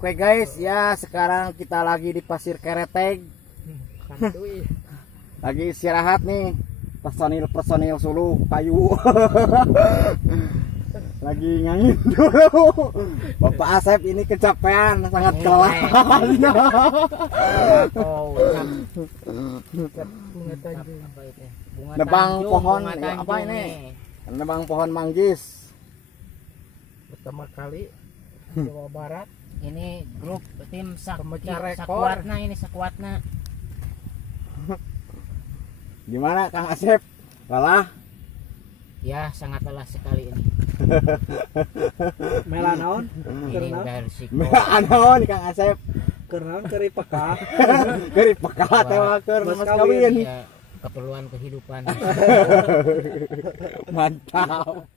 Oke guys, ya sekarang kita lagi di Pasir Kereteng. Lagi istirahat nih. Personil Sulu kayu. Lagi ngangin dulu. Bapak Asep ini kecapean, sangat kelelahan. Nebang pohon ya, apa ini? Nebang pohon manggis. Pertama kali Jawa Barat. Ini grup tim Pemecah rekor. Sakuatna ini Sakuatna. Gimana Kang Asep? Kalah? Ya sangat lelah sekali ini. Melanaon, Ini udah risiko. Anaon Kang Asep? kerenang keri peka. Keri peka tewa keur Mas mas kawin. kawin. Ya, keperluan kehidupan. Mantap.